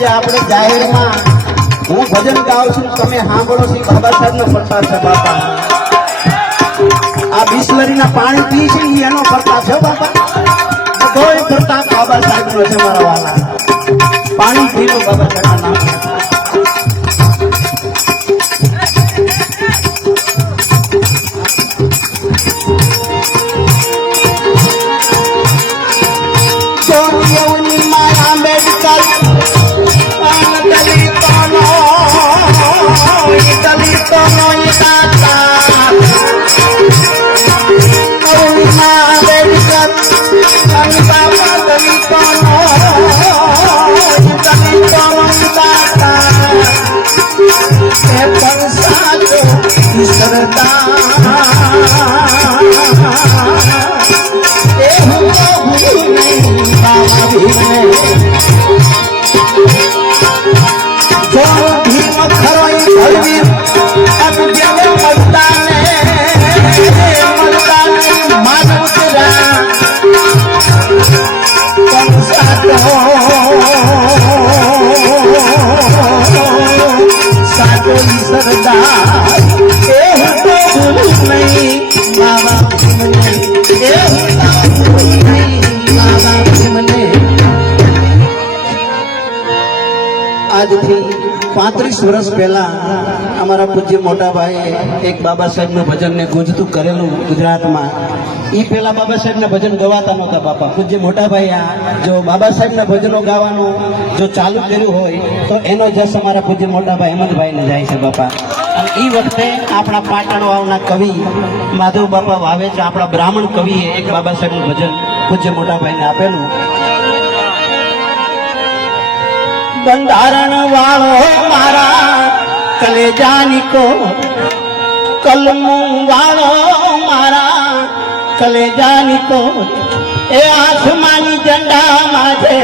આજે આપણે જાહેરમાં હું ભજન ગાઉં છું, તમે સાંભળો છો, બાબા સાહેબનો પ્રતાપ છે બાપા. આ બિસ્લરીના પાણી પી છે એનો પ્રતાપ છે બાપા. બધોય પ્રતાપ બાબા સાહેબનો છે મારા વાલા. પાણી પીવો બાબા સાહેબના નામ. આજથી 35 વર્ષ પહેલા અમારા પૂજ્ય મોટા ભાઈએ એક બાબા સાહેબનું ભજનને ગુંજતું કરેલું ગુજરાતમાં. એ પહેલા બાબા સાહેબના ભજન ગવાતા નહોતા બાપા. પૂજ્ય મોટા ભાઈ આ જો બાબા સાહેબના ભજનો ગાવાનું જો ચાલુ કર્યું હોય તો એનો જશ અમારા પૂજ્ય મોટા ભાઈ હેમંતભાઈને જાય છે બાપા. અને એ વખતે આપણા પાટણ વાવના કવિ માધવ બાપા વાવે છે, આપણા બ્રાહ્મણ કવિએ એક બાબા સાહેબનું ભજન પૂજ્ય મોટા ભાઈને આપેલું. બંધારણ વાળો મારા કલેજાની કો, કલમું વાળો મારા કલેજાની કો, એ આસમાની ઝંડા માથે